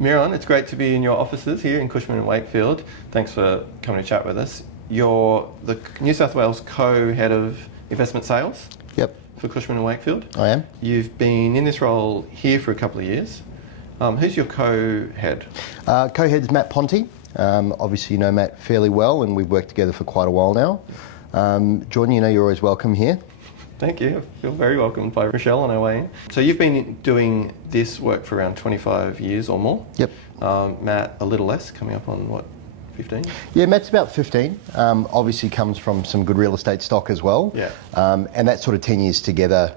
Miron, it's great to be in your offices here in Cushman Wakefield. Thanks for coming to chat with us. You're the New South Wales co-head of investment sales. Yep. For Cushman Wakefield. I am. You've been in this role here for a couple of years. Who's your co-head? Co-head's Matt Ponti. Obviously you know Matt fairly well and we've worked together for quite a while now. Jordan, you know you're always welcome here. Thank you. I feel very welcomed by Rochelle on our way in. So you've been doing this work for around 25 years or more. Yep. Matt, a little less, coming up on what, 15? Yeah, Matt's about 15. Obviously comes from some good real estate stock as well. Yeah. And that sort of 10 years together,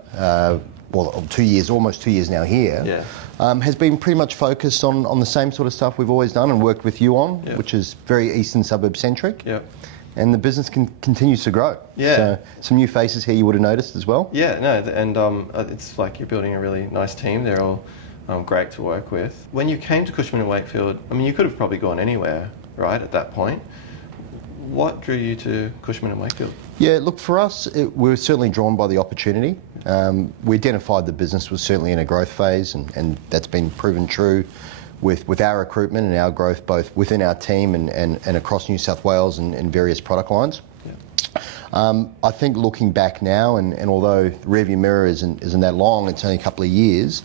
well, 2 years, almost 2 years now here, yeah. Has been pretty much focused on the same sort of stuff we've always done and worked with you on, yeah. which is very eastern suburb centric. Yeah. And the business continues to grow. Yeah. So some new faces here you would have noticed as well. Yeah, no, and it's like you're building a really nice team. They're all great to work with. When you came to Cushman Wakefield, I mean, you could have probably gone anywhere, right, at that point. What drew you to Cushman Wakefield? Yeah, look, for us, we were certainly drawn by the opportunity. We identified the business was certainly in a growth phase, and that's been proven true with our recruitment and our growth both within our team and across New South Wales and various product lines. Yeah. I think looking back now, and although the rearview mirror isn't that long, it's only a couple of years,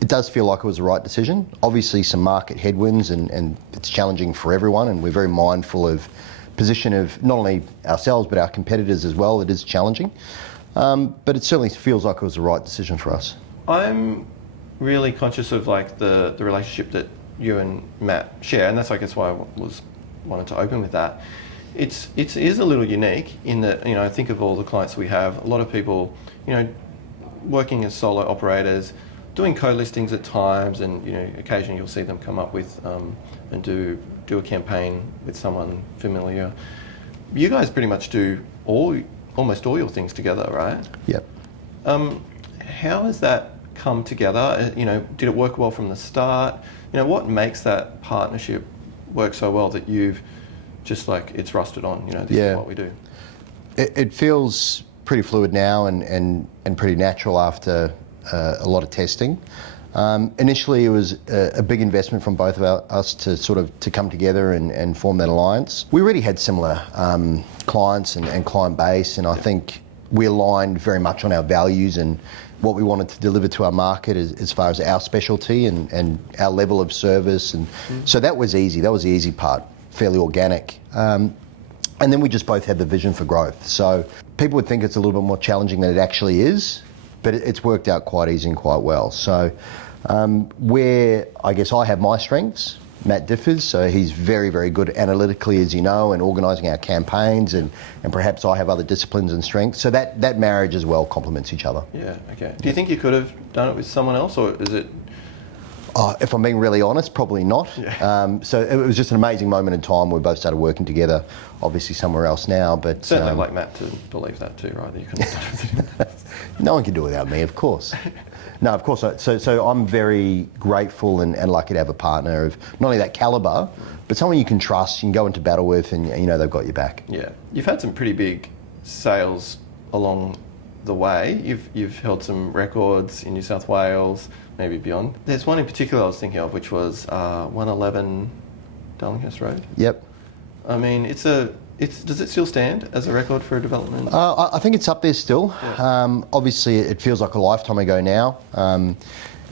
it does feel like it was the right decision. Obviously some market headwinds and it's challenging for everyone, and we're very mindful of position of not only ourselves but our competitors as well. It is challenging, but it certainly feels like it was the right decision for us. I'm really conscious of like the relationship that you and Matt share, and that's I guess why I wanted to open with that. It is a little unique in that, you know, I think of all the clients we have, a lot of people, you know, working as solo operators, doing co-listings at times, and you know, occasionally you'll see them come up with and do a campaign with someone familiar. You guys pretty much do almost all your things together, right? Yep. How has that come together? You know, did it work well from the start? You know, what makes that partnership work so well that you've just like, it's rusted on, you know, this is what we do? It feels pretty fluid now and pretty natural after a lot of testing. Initially it was a big investment from both of us to come together and form that alliance. We already had similar clients and client base, and I think we aligned very much on our values and what we wanted to deliver to our market as far as our specialty and our level of service. And so that was easy. That was the easy part, fairly organic. And then we just both had the vision for growth. So people would think it's a little bit more challenging than it actually is, but it's worked out quite easy and quite well. So where I guess I have my strengths, Matt differs, so he's very, very good analytically, as you know, and organising our campaigns, and perhaps I have other disciplines and strengths. So that marriage as well complements each other. Yeah, okay. Do you think you could have done it with someone else, or is it? If I'm being really honest, probably not. Yeah. So it was just an amazing moment in time. We both started working together, obviously somewhere else now, but... Certainly like Matt to believe that too, right? That you couldn't have done it. No one can do it without me, of course. No, of course. So I'm very grateful and lucky to have a partner of not only that calibre, but someone you can trust, you can go into battle with, and you know they've got your back. Yeah. You've had some pretty big sales along the way. You've held some records in New South Wales, maybe beyond. There's one in particular I was thinking of, which was 111 Darlinghurst Road. Yep. I mean, does it still stand as a record for a development? I think it's up there still. Yeah. Obviously, it feels like a lifetime ago now, and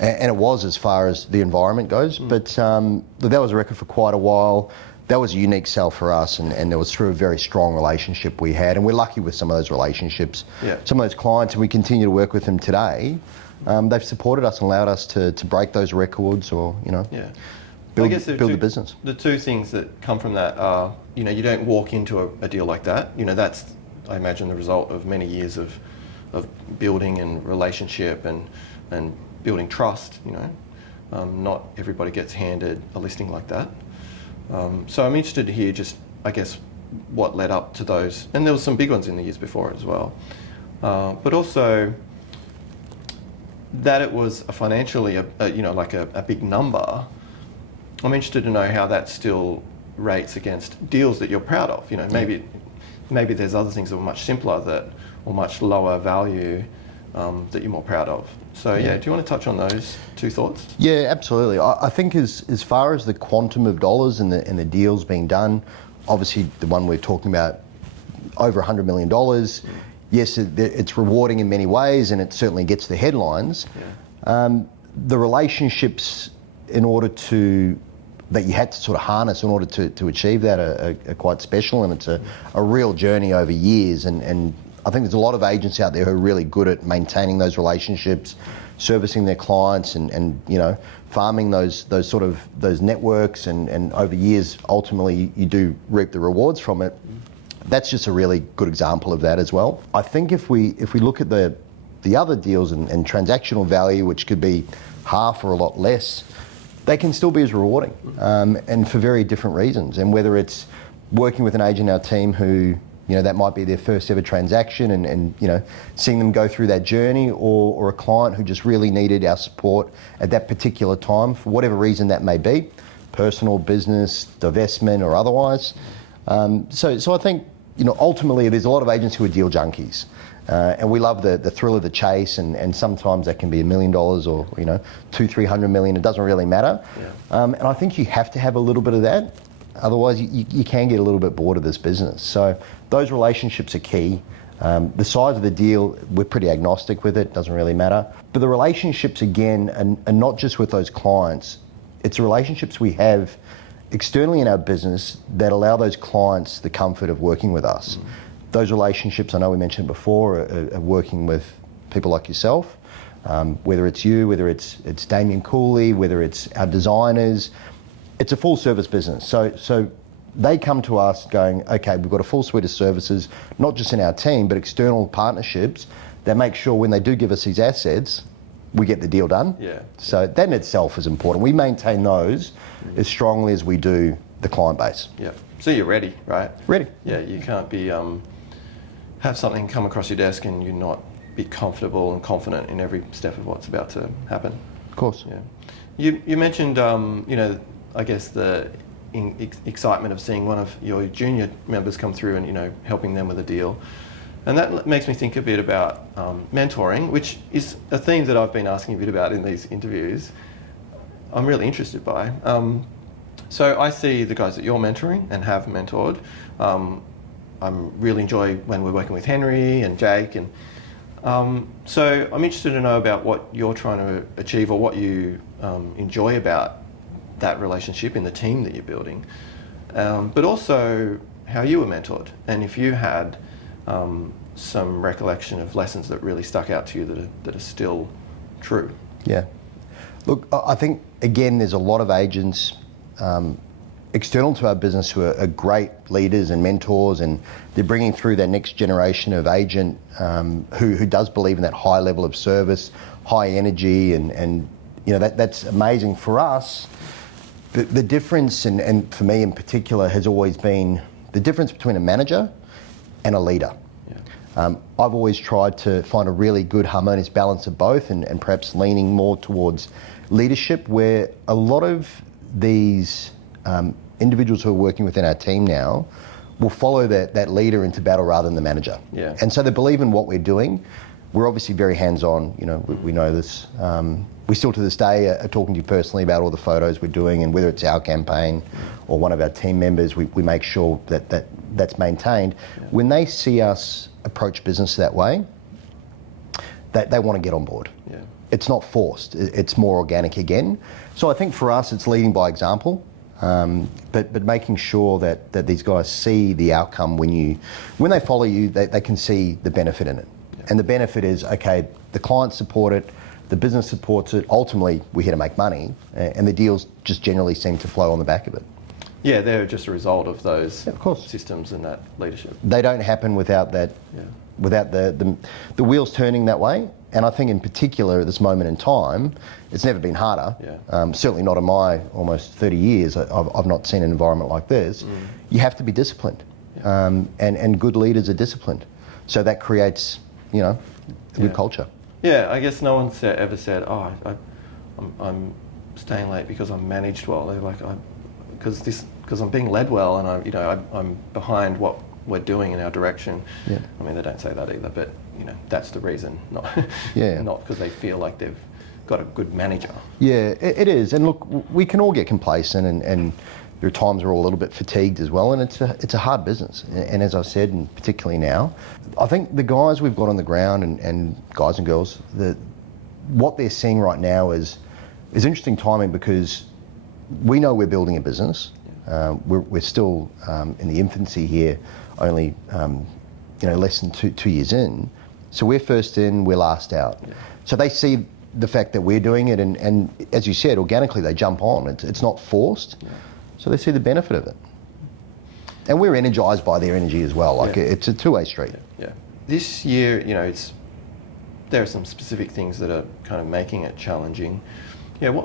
it was as far as the environment goes. But that was a record for quite a while. That was a unique sale for us, and it was through a very strong relationship we had, and we're lucky with some of those relationships. Yeah. Some of those clients, and we continue to work with them today. They've supported us and allowed us to break those records, or you know. Yeah. Build the business. The two things that come from that are, you know, you don't walk into a deal like that. You know, that's, I imagine, the result of many years of building and relationship and building trust, you know. Not everybody gets handed a listing like that. So I'm interested to hear just, I guess, what led up to those. And there was some big ones in the years before as well. But also that it was financially, you know, like a big number. I'm interested to know how that still rates against deals that you're proud of. You know, maybe there's other things that were much simpler or much lower value that you're more proud of. So do you want to touch on those two thoughts? Yeah, absolutely. I think as far as the quantum of dollars and the deals being done, obviously the one we're talking about, over $100 million. Yes, it's rewarding in many ways, and it certainly gets the headlines. The relationships that you had to sort of harness in order to achieve that are quite special, and it's a real journey over years. And I think there's a lot of agents out there who are really good at maintaining those relationships, servicing their clients, and farming those networks, and over years, ultimately, you do reap the rewards from it. That's just a really good example of that as well. I think if we look at the other deals and transactional value, which could be half or a lot less, they can still be as rewarding, and for very different reasons. And whether it's working with an agent in our team who, that might be their first ever transaction, and seeing them go through that journey, or a client who just really needed our support at that particular time for whatever reason that may be, personal, business, divestment, or otherwise. So I think, ultimately there's a lot of agents who are deal junkies. And we love the thrill of the chase, and sometimes that can be $1 million or $200-300 million. It doesn't really matter. And I think you have to have a little bit of that, otherwise you can get a little bit bored of this business. So those relationships are key. The size of the deal, we're pretty agnostic with it. Doesn't really matter. But the relationships, again, are not just with those clients. It's the relationships we have externally in our business that allow those clients the comfort of working with us. Those relationships, I know we mentioned before, are working with people like yourself, whether it's you, whether it's Damien Cooley, whether it's our designers. It's a full service business. So they come to us going, okay, we've got a full suite of services, not just in our team, but external partnerships that make sure when they do give us these assets, we get the deal done. So that in itself is important. We maintain those as strongly as we do the client base. So you're ready, right? Ready. You can't be have something come across your desk and you not be comfortable and confident in every step of what's about to happen. Of course. You mentioned I guess the excitement of seeing one of your junior members come through and helping them with a deal. And that makes me think a bit about mentoring, which is a theme that I've been asking a bit about in these interviews. I'm really interested by. So I see the guys that you're mentoring and have mentored. I really enjoy when we're working with Henry and Jake. And so I'm interested to know about what you're trying to achieve, or what you enjoy about that relationship in the team that you're building. But also how you were mentored, and if you had some recollection of lessons that really stuck out to you that are still true. Look, I think, again, there's a lot of agents external to our business who are great leaders and mentors, and they're bringing through that next generation of agent who does believe in that high level of service, high energy, and that's amazing for us. The difference, and for me in particular, has always been the difference between a manager and a leader. I've always tried to find a really good harmonious balance of both, and perhaps leaning more towards leadership, where a lot of these individuals who are working within our team now will follow that leader into battle rather than the manager. And so they believe in what we're doing. We're obviously very hands-on, we know this. We still to this day are talking to you personally about all the photos we're doing, and whether it's our campaign or one of our team members, we make sure that's maintained. When they see us approach business that way, they want to get on board. It's not forced, it's more organic again. So I think for us, it's leading by example, but making sure that these guys see the outcome when they follow you, they can see the benefit in it. And the benefit is, okay, the clients support it, the business supports it, ultimately we're here to make money, and the deals just generally seem to flow on the back of it. They're just a result of those systems and that leadership. They don't happen without that, without the wheels turning that way. And I think in particular at this moment in time, it's never been harder. Certainly not in my almost 30 years. I've not seen an environment like this. You have to be disciplined, and good leaders are disciplined. So that creates, a good culture. I guess no one's ever said, I'm staying late because I'm managed well. They're like, because I'm being led well, and I'm behind what we're doing in our direction. I mean, they don't say that either, but that's the reason, not Yeah. not because they feel like they've got a good manager. Yeah, it is. And look, we can all get complacent, and there are times we're all a little bit fatigued as well, and it's a hard business. And as I said, and particularly now, I think the guys we've got on the ground, and guys and girls, what they're seeing right now is interesting timing, because we know we're building a business. We're still in the infancy here, only less than two years in. So we're first in, we're last out. Yeah. So they see the fact that we're doing it, and as you said, organically they jump on. It's not forced. Yeah. So they see the benefit of it. And we're energised by their energy as well. It's a two-way street. Yeah. This year, there are some specific things that are kind of making it challenging. Yeah.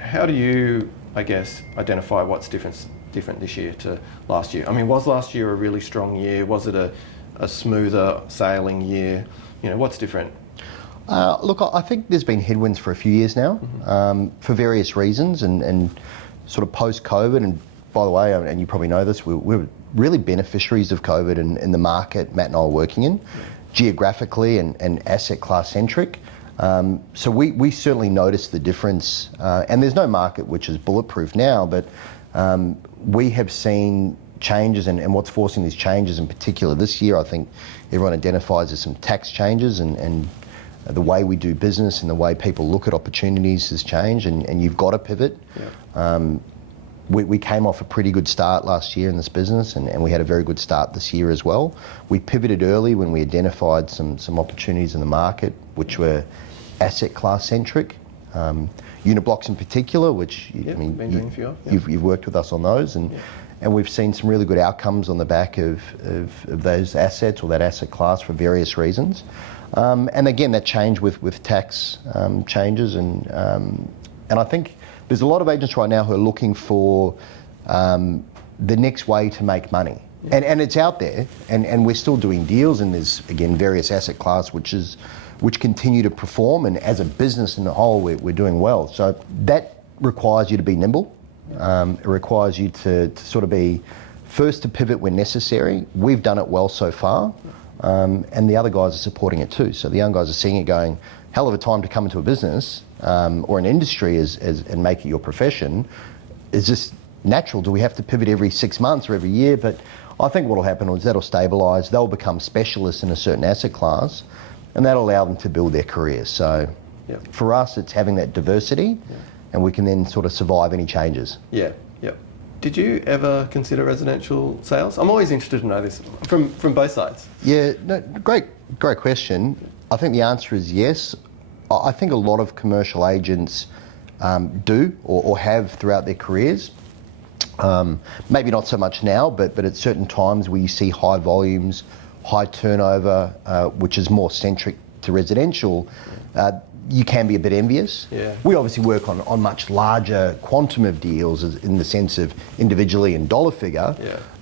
How do you, I guess, identify what's different this year to last year? I mean, was last year a really strong year? Was it a smoother sailing year? What's different? Look, I think there's been headwinds for a few years now, for various reasons, and sort of post-COVID. And by the way, and you probably know this, we're really beneficiaries of COVID in the market Matt and I are working in, geographically and asset class centric. So we certainly noticed the difference, and there's no market which is bulletproof now, but we have seen changes, and what's forcing these changes in particular this year, I think everyone identifies as some tax changes, and the way we do business and the way people look at opportunities has changed, and you've got to pivot. Yeah. We came off a pretty good start last year in this business, and we had a very good start this year as well. We pivoted early when we identified some opportunities in the market which were asset class centric, unit blocks in particular, which you've worked with us on those, and we've seen some really good outcomes on the back of those assets or that asset class for various reasons. And again, that changed with tax changes, and I think there's a lot of agents right now who are looking for the next way to make money. Yeah. And it's out there, and we're still doing deals, and there's, again, various asset class which continue to perform, and as a business in the whole, we're doing well. So that requires you to be nimble. It requires you to sort of be first to pivot when necessary. We've done it well so far, and the other guys are supporting it too. So the young guys are seeing it going, hell of a time to come into a business or an industry and make it your profession. Is just natural. Do we have to pivot every 6 months or every year? But I think what will happen is that'll stabilise. They'll become specialists in a certain asset class, and that'll allow them to build their careers. So for us, it's having that diversity, and we can then sort of survive any changes. Yeah. Did you ever consider residential sales? I'm always interested to know this from both sides. Yeah, no, great question. I think the answer is yes. I think a lot of commercial agents do or have throughout their careers. Maybe not so much now, but at certain times where you see high volumes, high turnover, which is more centric to residential, you can be a bit envious. Yeah. We obviously work on much larger quantum of deals in the sense of individually and dollar figure,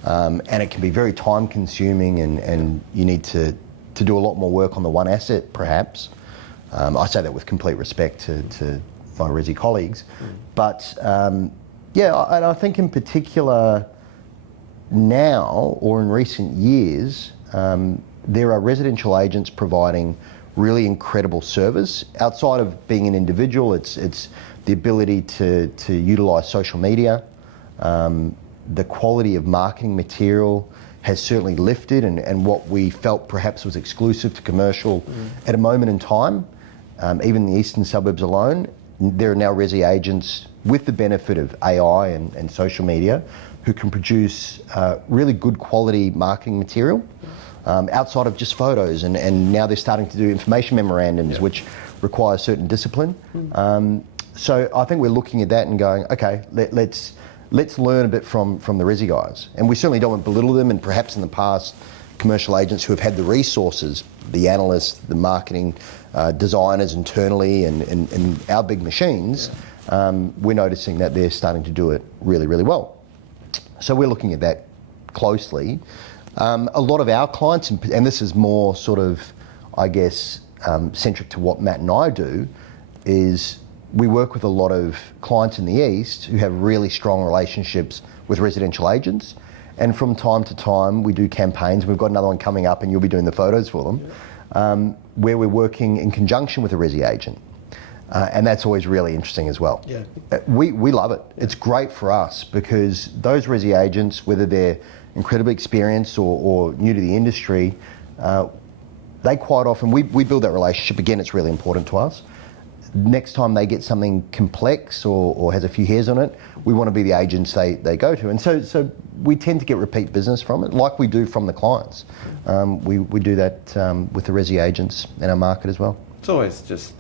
and it can be very time consuming, and you need to do a lot more work on the one asset perhaps. I say that with complete respect to my resi colleagues. But and I think in particular now, or in recent years, there are residential agents providing really incredible service. Outside of being an individual, it's the ability to utilise social media. The quality of marketing material has certainly lifted, and what we felt perhaps was exclusive to commercial at a moment in time, even in the eastern suburbs alone, there are now resi agents with the benefit of AI and social media who can produce really good quality marketing material. Outside of just photos, and now they're starting to do information memorandums, which require certain discipline. So I think we're looking at that and going, okay, let's learn a bit from the resi guys. And we certainly don't want to belittle them, and perhaps in the past, commercial agents who have had the resources, the analysts, the marketing designers internally, and our big machines, we're noticing that they're starting to do it really, really well. So we're looking at that closely. A lot of our clients, and this is more sort of, I guess, centric to what Matt and I do, is we work with a lot of clients in the East who have really strong relationships with residential agents. And from time to time, we do campaigns. We've got another one coming up, and you'll be doing the photos for them. where we're working in conjunction with a resi agent. And that's always really interesting as well. Yeah. We love it. It's great for us because those resi agents, whether they're incredibly experienced or new to the industry, they quite often, we build that relationship. Again, it's really important to us. Next time they get something complex or has a few hairs on it, we want to be the agents they go to. And so we tend to get repeat business from it, like we do from the clients. We do that with the resi agents in our market as well. It's always just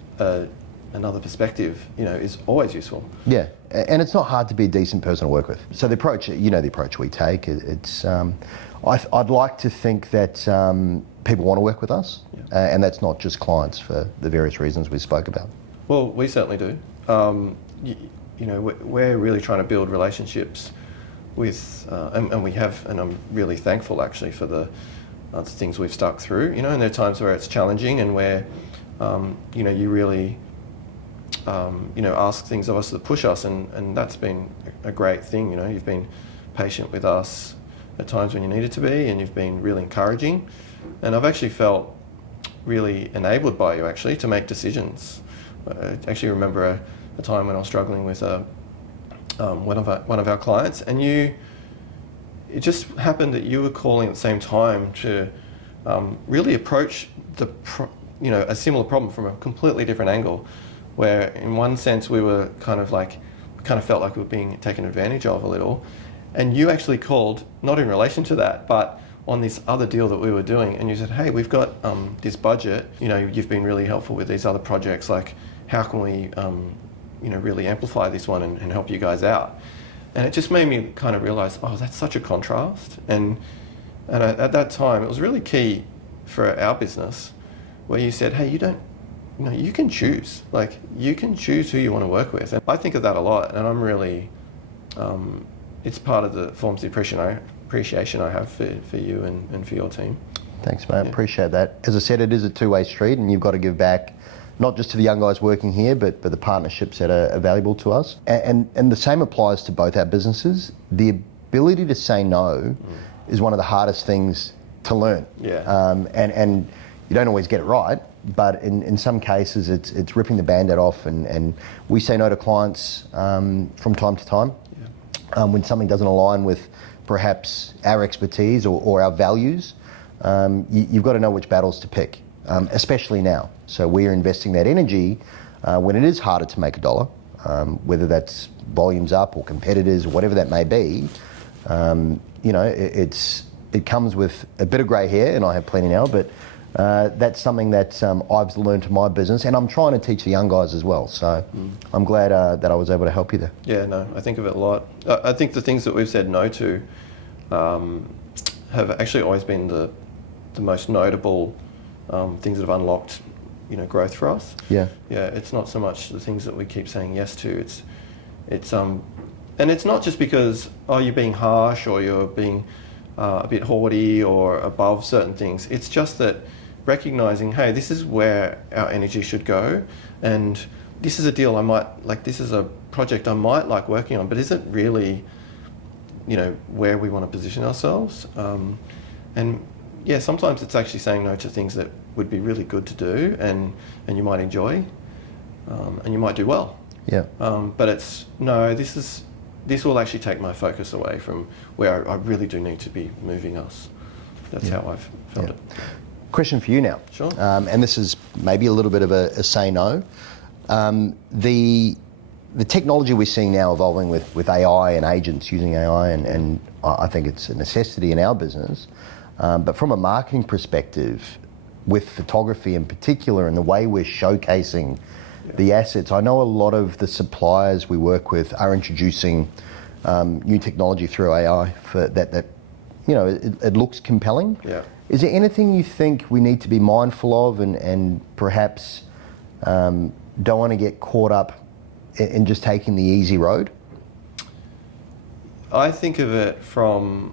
another perspective, is always useful. Yeah, and it's not hard to be a decent person to work with. So the approach, the approach we take, it's I'd like to think that people want to work with us, and that's not just clients for the various reasons we spoke about. Well, we certainly do. We're really trying to build relationships with, and we have, and I'm really thankful actually for the things we've stuck through, and there are times where it's challenging and where, you really, ask things of us that push us, and that's been a great thing. You've been patient with us at times when you needed to be, and you've been really encouraging. And I've actually felt really enabled by you actually to make decisions. I actually remember a time when I was struggling with one of our clients, and it just happened that you were calling at the same time to really approach a similar problem from a completely different angle, where in one sense we kind of felt like we were being taken advantage of a little, and you actually called not in relation to that, but on this other deal that we were doing, and you said, hey, we've got this budget, you've been really helpful with these other projects, like how can we really amplify this one and help you guys out? And it just made me kind of realize, oh, that's such a contrast. And at that time, it was really key for our business, where you said, hey, you can choose. Like, you can choose who you want to work with. And I think of that a lot, and I'm really, it's part of the forms of appreciation I have for you and for your team. Thanks, mate. Appreciate that. As I said, it is a two-way street, and you've got to give back, not just to the young guys working here, but the partnerships that are valuable to us. And the same applies to both our businesses. The ability to say no is one of the hardest things to learn. Yeah. And you don't always get it right, but in some cases it's ripping the Band-Aid off, and we say no to clients from time to time when something doesn't align with perhaps our expertise or our values. You've got to know which battles to pick, especially now. So we're investing that energy when it is harder to make a dollar, whether that's volumes up or competitors or whatever that may be. It comes with a bit of grey hair, and I have plenty now, but that's something that I've learned to my business, and I'm trying to teach the young guys as well. So I'm glad that I was able to help you there. Yeah, no, I think of it a lot. I think the things that we've said no to have actually always been the most notable things that have unlocked, growth for us. Yeah. Yeah, it's not so much the things that we keep saying yes to. It's and it's not just because you're being harsh or you're being a bit haughty or above certain things. It's just that recognizing, hey, this is where our energy should go, and this is a deal I might like. This is a project I might like working on, but is it really, where we want to position ourselves? And yeah, sometimes it's actually saying no to things that would be really good to do, and you might enjoy, and you might do well. Yeah. But it's no. This will actually take my focus away from where I really do need to be moving us. That's how I've felt it. Question for you now. Sure. And this is maybe a little bit of a say no. The technology we're seeing now evolving with AI and agents using AI, and I think it's a necessity in our business. But from a marketing perspective, with photography in particular and the way we're showcasing the assets, I know a lot of the suppliers we work with are introducing new technology through AI for that it looks compelling. Yeah. Is there anything you think we need to be mindful of and perhaps don't want to get caught up in just taking the easy road? I think of it from,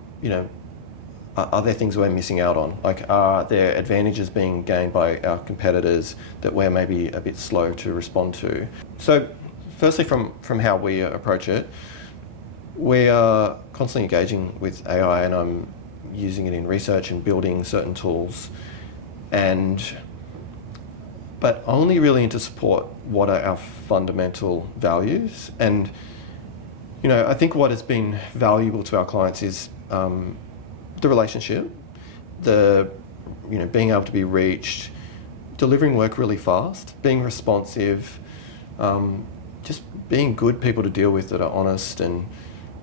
are there things we're missing out on? Like, are there advantages being gained by our competitors that we're maybe a bit slow to respond to? So, firstly, from how we approach it, we are constantly engaging with AI, and I'm using it in research and building certain tools. And but only really to support what are our fundamental values. And I think what has been valuable to our clients is the relationship, the being able to be reached, delivering work really fast, being responsive, just being good people to deal with that are honest and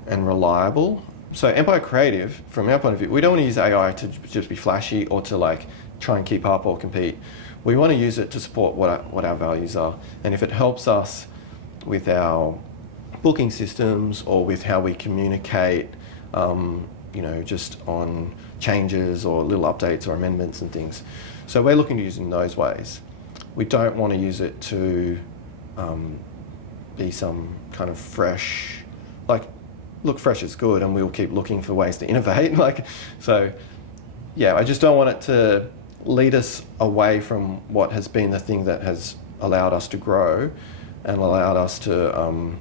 reliable. So Empire Creative, from our point of view, we don't want to use AI to just be flashy or to like try and keep up or compete. We want to use it to support what our values are. And if it helps us with our booking systems or with how we communicate, just on changes or little updates or amendments and things. So we're looking to use it in those ways. We don't want to use it to be some kind of fresh, look, fresh is good, and we'll keep looking for ways to innovate. I just don't want it to lead us away from what has been the thing that has allowed us to grow and allowed us to,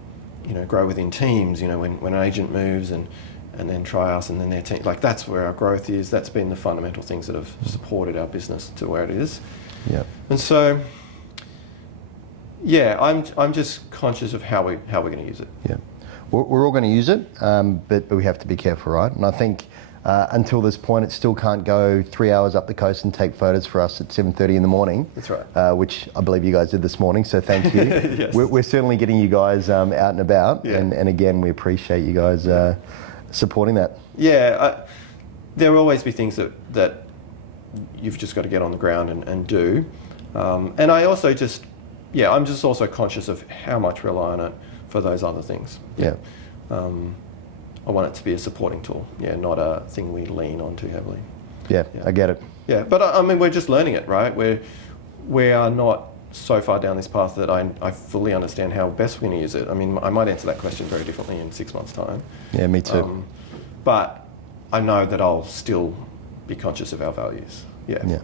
grow within teams. When an agent moves and then try us and then their team, that's where our growth is. That's been the fundamental things that have supported our business to where it is. Yeah. And so, I'm just conscious of how we're going to use it. Yeah. We're all going to use it, but we have to be careful, right? And I think until this point, it still can't go 3 hours up the coast and take photos for us at 7:30 in the morning. That's right. Which I believe you guys did this morning, so thank you. Yes. We're certainly getting you guys out and about, Yeah. and again, we appreciate you guys supporting that. Yeah, there will always be things that you've just got to get on the ground and do. And I also I'm just also conscious of how much we rely on it for those other things. Yeah. I want it to be a supporting tool, not a thing we lean on too heavily. Yeah, I get it. Yeah, but I mean, we're just learning it, right? We are not so far down this path that I fully understand how best we're going to use it. I mean, I might answer that question very differently in 6 months' time. Yeah, me too. But I know that I'll still be conscious of our values. Yeah.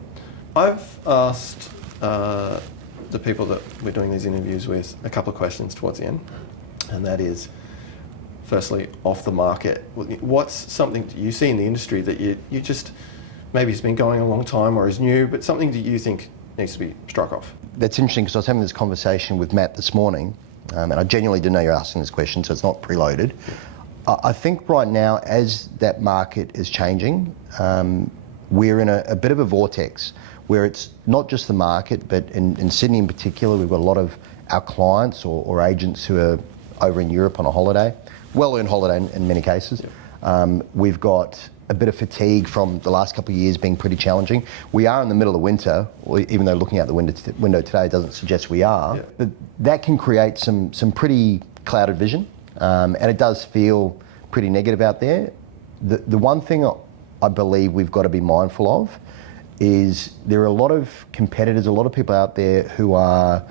I've asked the people that we're doing these interviews with a couple of questions towards the end, and that is, firstly, off the market. What's something that you see in the industry that you just, maybe it's been going a long time or is new, but something that you think needs to be struck off? That's interesting, because I was having this conversation with Matt this morning, and I genuinely didn't know you were asking this question, so it's not preloaded. I think right now, as that market is changing, we're in a bit of a vortex where it's not just the market, but in Sydney in particular, we've got a lot of our clients or agents who are over in Europe on a holiday, well-earned holiday in many cases. We've got a bit of fatigue from the last couple of years being pretty challenging. We are in the middle of winter, even though looking out the window today doesn't suggest we are. Yeah. But that can create some pretty clouded vision, and it does feel pretty negative out there. The one thing I believe we've got to be mindful of is there are a lot of competitors, a lot of people out there who are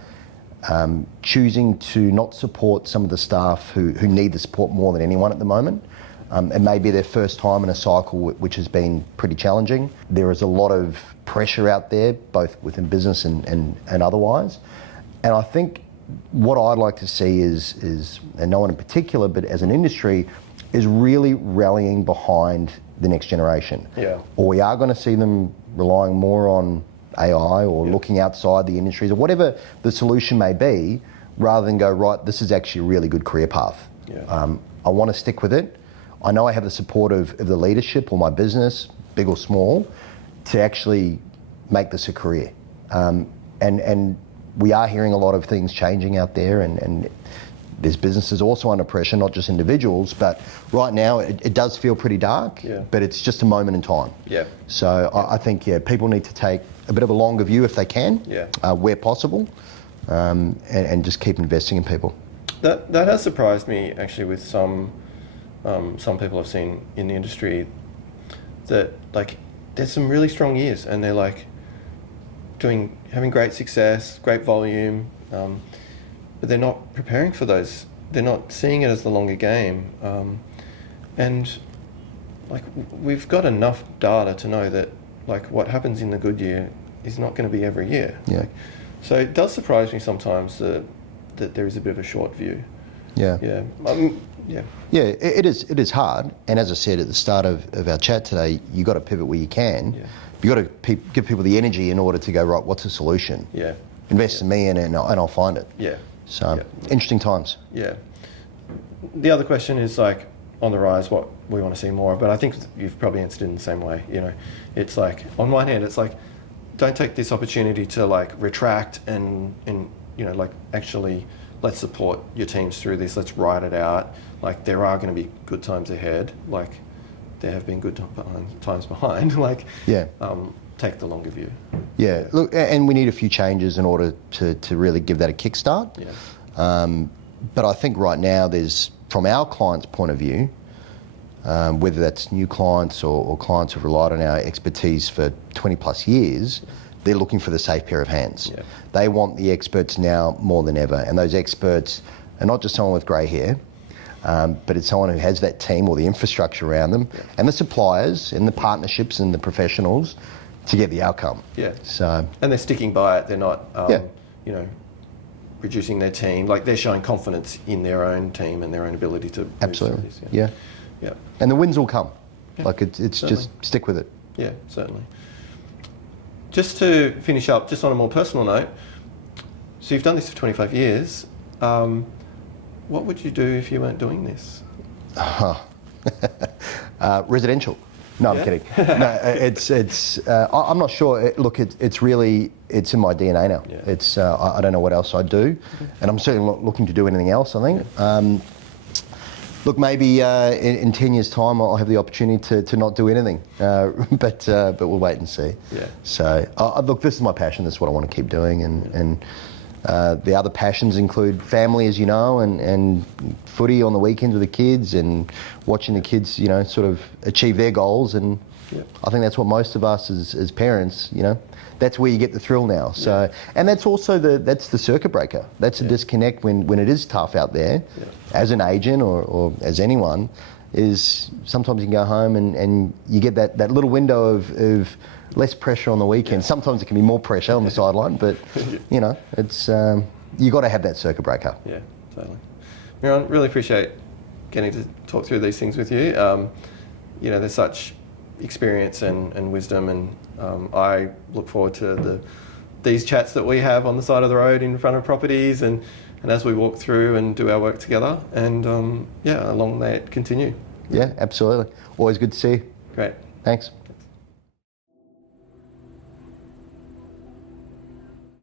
choosing to not support some of the staff who need the support more than anyone at the moment. It may be their first time in a cycle which has been pretty challenging. There is a lot of pressure out there, both within business and otherwise. And I think what I'd like to see is, and no one in particular, but as an industry, is really rallying behind the next generation. Yeah. Or we are going to see them relying more on AI or looking outside the industries or whatever the solution may be, rather than go, right, this is actually a really good career path. Yeah. I want to stick with it. I know I have the support of the leadership or my business, big or small, to actually make this a career. And we are hearing a lot of things changing out there, and there's businesses also under pressure, not just individuals, but right now it does feel pretty dark, but it's just a moment in time. Yeah. So I think, people need to take a bit of a longer view if they can, where possible, and just keep investing in people. That has surprised me, actually, with some people I've seen in the industry, that there's some really strong years and they're having great success, great volume, but they're not preparing for those. They're not seeing it as the longer game. And we've got enough data to know that what happens in the good year is not going to be every year. Yeah. So it does surprise me sometimes that there is a bit of a short view. Yeah. Yeah. Yeah, it is hard. And as I said at the start of our chat today, you got to pivot where you can. Yeah. You got to give people the energy in order to go, right, what's the solution? Yeah. invest in me, and I'll find it. Yeah. So Yeah. interesting times. Yeah. The other question is like on the rise, what we want to see more of, but I think you've probably answered it in the same way. You know, it's like on one hand, it's like don't take this opportunity to like retract and you know, like actually let's support your teams through this. Let's ride it out. Like there are going to be good times ahead. Like there have been good times behind. Like take the longer view. Yeah. Look, and we need a few changes in order to really give that a kickstart. Yeah. But I think right now there's, from our clients' point of view, whether that's new clients or clients who've relied on our expertise for 20 plus years, they're looking for the safe pair of hands. Yeah. They want the experts now more than ever. And those experts are not just someone with grey hair, but it's someone who has that team or the infrastructure around them, and the suppliers and the partnerships and the professionals to get the outcome. Yeah. So. And they're sticking by it. They're not, you know, reducing their team. Like they're showing confidence in their own team and their own ability to. Absolutely. This, yeah. Yeah. And the wins will come. Yeah. Like it's just stick with it. Yeah, certainly. Just to finish up, just on a more personal note, so you've done this for 25 years. What would you do if you weren't doing this? Residential. No, I'm kidding. No, I'm not sure. Look, it's really in my DNA now. Yeah. I don't know what else I'd do, and I'm certainly not looking to do anything else. I think. Yeah. Look, maybe in 10 years' time I'll have the opportunity to not do anything, but we'll wait and see. Yeah. So look, this is my passion. This is what I want to keep doing, and the other passions include family, as you know, and footy on the weekends with the kids, and watching the kids, you know, sort of achieve their goals. And I think that's what most of us as parents, you know, that's where you get the thrill now. So, and that's also that's the circuit breaker. That's a disconnect when it is tough out there. Yeah. As an agent or as anyone, is sometimes you can go home and you get that little window of less pressure on the weekend. Yeah. Sometimes it can be more pressure on the sideline, but you know, it's you got to have that circuit breaker. Yeah, totally. Miron, really appreciate getting to talk through these things with you. You know, there's such experience and wisdom, and I look forward to these chats that we have on the side of the road in front of properties, and as we walk through and do our work together, and along that continue. Yeah, absolutely. Always good to see you. Great. Thanks.